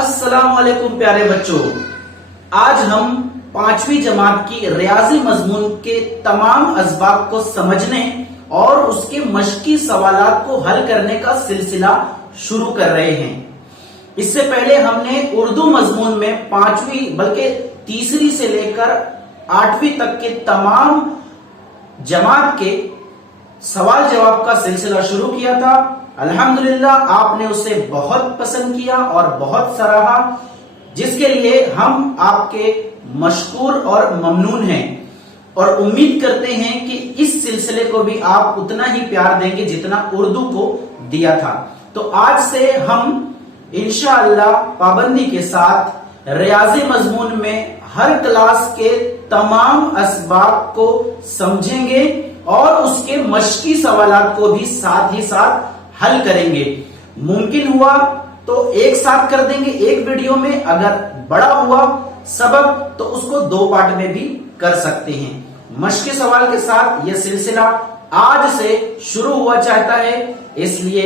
अस्सलाम वालेकुम प्यारे बच्चों। आज हम 5वीं जमात की रियाजी मजमून के तमाम असबाब को समझने और उसके मश्की सवालात को हल करने का सिलसिला शुरू कर रहे हैं। इससे पहले हमने उर्दू मजमून में 5वीं बल्कि तीसरी से लेकर 8वीं तक के तमाम जमात के सवाल जवाब का सिलसिला शुरू किया था। अल्हम्दुलिल्लाह आपने उसे बहुत पसंद किया और बहुत सराहा, जिसके लिए हम आपके मशकूर और ममनून हैं और उम्मीद करते हैं कि इस सिलसिले को भी आप उतना ही प्यार देंगे जितना उर्दू को दिया था। तो आज से हम इंशाअल्लाह पाबंदी के साथ रियाजी मजमून में हर क्लास के तमाम असबाब को समझेंगे और उसके मश्की सवालात को भी साथ ही साथ हल करेंगे। मुमकिन हुआ तो एक साथ कर देंगे एक वीडियो में, अगर बड़ा हुआ सबक तो उसको 2 पार्ट में भी कर सकते हैं। मश्की सवाल के साथ यह सिलसिला आज से शुरू हुआ चाहता है, इसलिए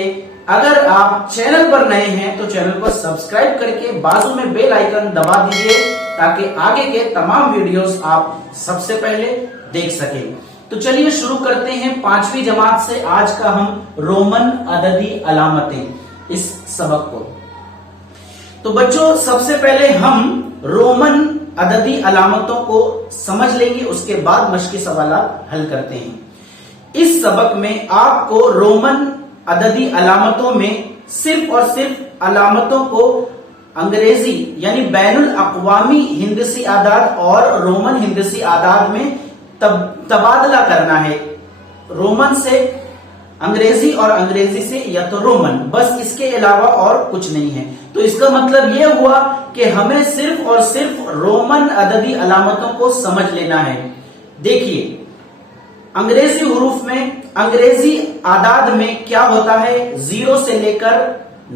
अगर आप चैनल पर नए हैं तो चैनल को सब्सक्राइब करके बाजू में बेल आइकन दबा दीजिए ताकि आगे के तमाम वीडियोस आप सबसे पहले देख सकें। तो चलिए शुरू करते हैं 5वीं जमात से आज का हम रोमन अददी अलामतें इस सबक को। तो बच्चों सबसे पहले हम रोमन अददी अलामतों को समझ लेंगे, उसके बाद मश्की सवालात हल करते हैं। इस सबक में आपको रोमन अददी अलामतों में सिर्फ और सिर्फ अलामतों को अंग्रेजी यानी बैनुल अक़वामी हिंदसी आदाद और रोमन हिंदसी आदाद में तबादला करना है। रोमन से अंग्रेजी और अंग्रेजी से या तो रोमन, बस इसके अलावा और कुछ नहीं है। तो इसका मतलब यह हुआ कि हमें सिर्फ और सिर्फ रोमन अददी अलामतों को समझ लेना है। देखिए अंग्रेजी हुरूफ में अंग्रेजी आदाद में क्या होता है, 0 से लेकर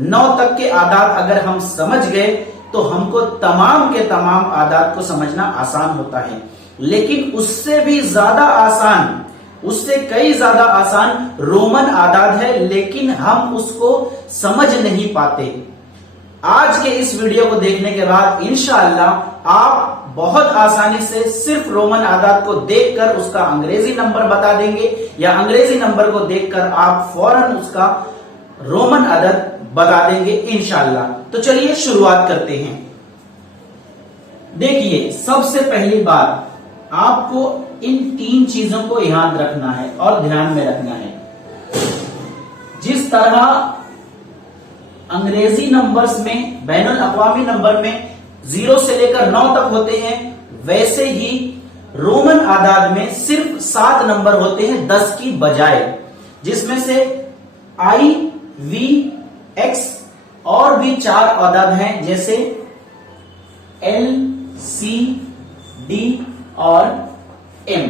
9 तक के आदाद अगर हम समझ गए तो हमको तमाम के तमाम आदाद को समझना आसान होता है। लेकिन उससे भी ज्यादा आसान, उससे कई ज्यादा आसान रोमन आदाद है, लेकिन हम उसको समझ नहीं पाते। आज के इस वीडियो को देखने के बाद इंशाअल्लाह आप बहुत आसानी से सिर्फ रोमन आदाद को देखकर उसका अंग्रेजी नंबर बता देंगे या अंग्रेजी नंबर को देखकर आप फौरन उसका रोमन अदद बता देंगे इंशाअल्लाह। तो चलिए शुरुआत करते हैं। देखिए सबसे पहली बात आपको इन 3 चीजों को याद रखना है और ध्यान में रखना है। जिस तरह अंग्रेजी नंबर्स में बैनुल अक़वामी नंबर में 0 से लेकर 9 तक होते हैं, वैसे ही रोमन आदाद में सिर्फ 7 नंबर होते हैं 10 की बजाय, जिसमें से I, V, X और भी 4 आदाद हैं जैसे L, C, D और M।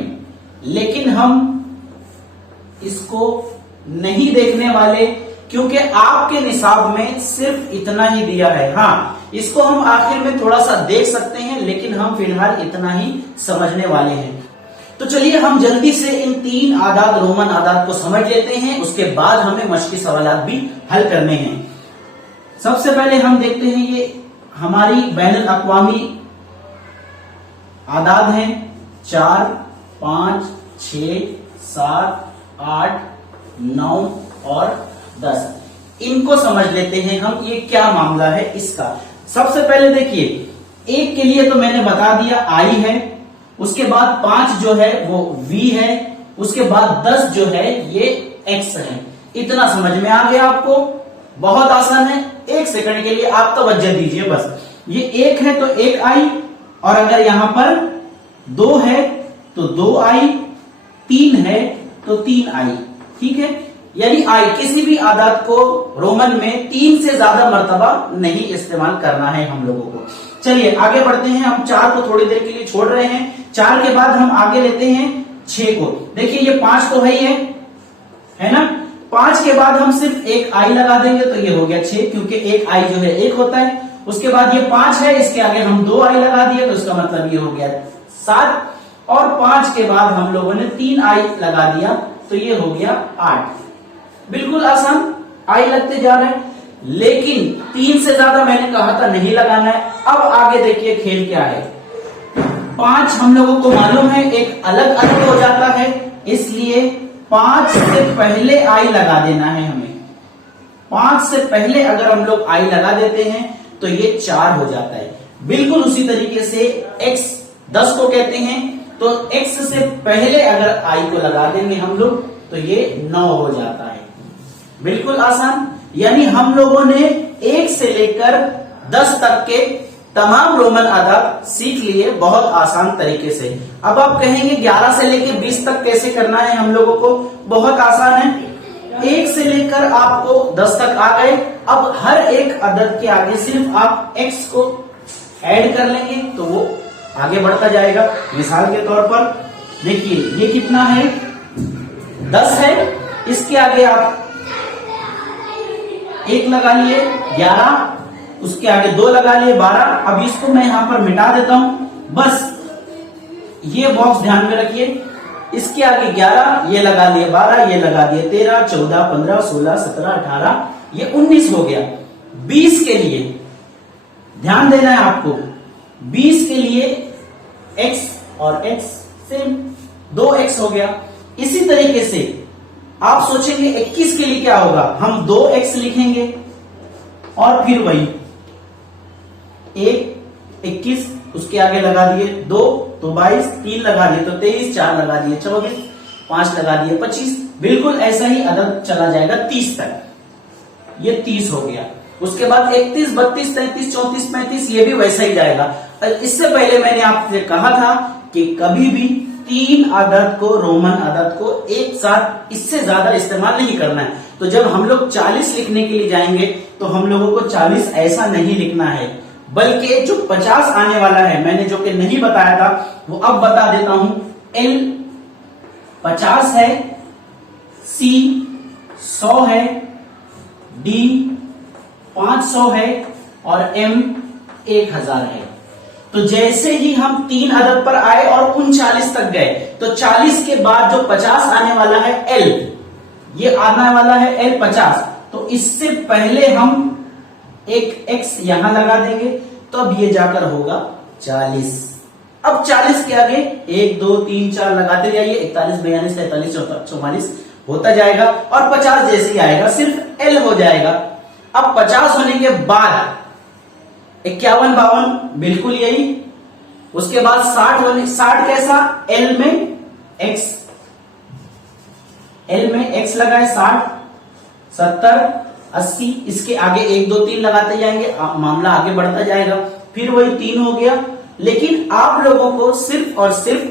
लेकिन हम इसको नहीं देखने वाले क्योंकि आपके निसाब में सिर्फ इतना ही दिया है। हाँ, इसको हम आखिर में थोड़ा सा देख सकते हैं, लेकिन हम फिलहाल इतना ही समझने वाले हैं। तो चलिए हम जल्दी से इन 3 आदाद रोमन आदाद को समझ लेते हैं, उसके बाद हमें मश्की सवालात भी हल करने हैं। सबसे पहले हम देखते हैं ये हमारी बैनुल अक़वामी आदाद हैं 4, 5, 6, 7, 8, 9 और 10। इनको समझ लेते हैं हम, ये क्या मामला है इसका। सबसे पहले देखिए 1 के लिए तो मैंने बता दिया I है, उसके बाद 5 जो है वो V है, उसके बाद 10 जो है ये X है। इतना समझ में आ गया आपको? बहुत आसान है। 1 सेकंड के लिए आप तवज्जो दीजिए बस। ये 1 है तो 1 I, और अगर यहां पर 2 है तो 2 I, 3 है तो 3 I। ठीक है, यानी I किसी भी आदाद को रोमन में 3 से ज्यादा मर्तबा नहीं इस्तेमाल करना है हम लोगों को। चलिए आगे बढ़ते हैं। हम 4 को थोड़ी देर के लिए छोड़ रहे हैं। 4 के बाद हम आगे लेते हैं 6 को। देखिए ये 5 तो है ना। 5 के बाद हम सिर्फ 1 I लगा देंगे तो ये हो गया 6, क्योंकि 1 I जो है 1 होता है। उसके बाद ये 5 है, इसके आगे हम 2 I लगा दिए तो इसका मतलब ये हो गया 7, और 5 के बाद हम लोगों ने 3 I लगा दिया तो ये हो गया 8। बिल्कुल आसान, I लगते जा रहे हैं। लेकिन 3 से ज्यादा मैंने कहा था नहीं लगाना है। अब आगे देखिए खेल क्या है। 5 हम लोगों को मालूम है एक अलग अलग हो जाता है, इसलिए 5 से पहले आई लगा देना है हमें। 5 से पहले अगर हम लोग आई लगा देते हैं तो ये 4 हो जाता है। बिल्कुल उसी तरीके से x 10 को कहते हैं, तो x से पहले अगर आई को लगा देंगे हम लोग तो ये 9 हो जाता है। बिल्कुल आसान। यानी हम लोगों ने 1 से लेकर 10 तक के तमाम रोमन अदद सीख लिए बहुत आसान तरीके से। अब आप कहेंगे 11 से लेकर 20 तक कैसे करना है हम लोगों को? बहुत आसान है। 1 से लेकर आपको 10 तक आ गए। अब हर एक अदद के आगे सिर्फ आप x को ऐड कर लेंगे तो वो आगे बढ़ता जाएगा। मिसाल के तौर पर देखिए ये कितना है? 10 है, इसके आगे आप 1 लगा लिए 11, उसके आगे 2 लगा लिए 12। अब इसको मैं यहां पर मिटा देता हूं। बस ये बॉक्स ध्यान में रखिए, इसके आगे 11, ये लगा लिए 12, ये लगा दिए 13, 14, 15, 16, 17, 18, ये 19 हो गया। 20 के लिए ध्यान देना है आपको। 20 के लिए x और x सेम 2x हो गया। इसी तरीके से आप सोचेंगे 21 के लिए क्या होगा? हम 2x लिखेंगे और फिर वही 21, उसके आगे लगा दिए 2 तो 22, 3 लगा दिए तो 23, 4 लगा दिए 24, 5 लगा दिए 25। बिल्कुल ऐसा ही अदद चला जाएगा 30 तक। ये 30 हो गया। उसके बाद 31, 32, 33, 34, 35 ये भी वैसा ही जाएगा। इससे पहले मैंने आपसे कहा था कि कभी भी 3 अदद को, रोमन अदद को एक साथ इससे ज्यादा इस्तेमाल नहीं करना है। तो जब हम लोग 40 लिखने के लिए जाएंगे तो हम लोगों को 40 ऐसा नहीं लिखना है, बल्कि जो 50 आने वाला है, मैंने जो कि नहीं बताया था वो अब बता देता हूं। L 50 है, C 100 है, D 500 है और M 1000 है। तो जैसे ही हम 3 अदद पर आए और 39 तक गए तो 40 के बाद जो 50 आने वाला है L, ये आने वाला है L 50, तो इससे पहले हम एक x यहां लगा देंगे तो अब ये जाकर होगा 40। अब 40 के आगे 1, 2, 3, 4 लगाते जाइए, 41, 42, 43, 44 होता जाएगा और 50 जैसे ही आएगा सिर्फ L हो जाएगा। अब 50 होने के बाद 51, 52 बिल्कुल यही। उसके बाद 60 होने, 60 कैसा? L में x लगाए 60, 70, 80, इसके आगे 1, 2, 3 लगाते जाएंगे, मामला आगे बढ़ता जाएगा। फिर वही 3 हो गया। लेकिन आप लोगों को सिर्फ और सिर्फ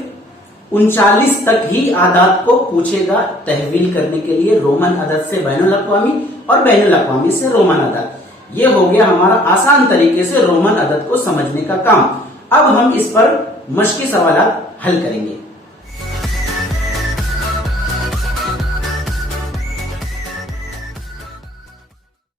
39 तक ही आदात को पूछेगा तहवील करने के लिए, रोमन अदद से बैनुल अक़वामी और बैनुल अक़वामी से रोमन अदद। ये हो गया हमारा आसान तरीके से रोमन अदद को समझने का काम। अब हम इस पर मश्की सवालात हल करेंगे।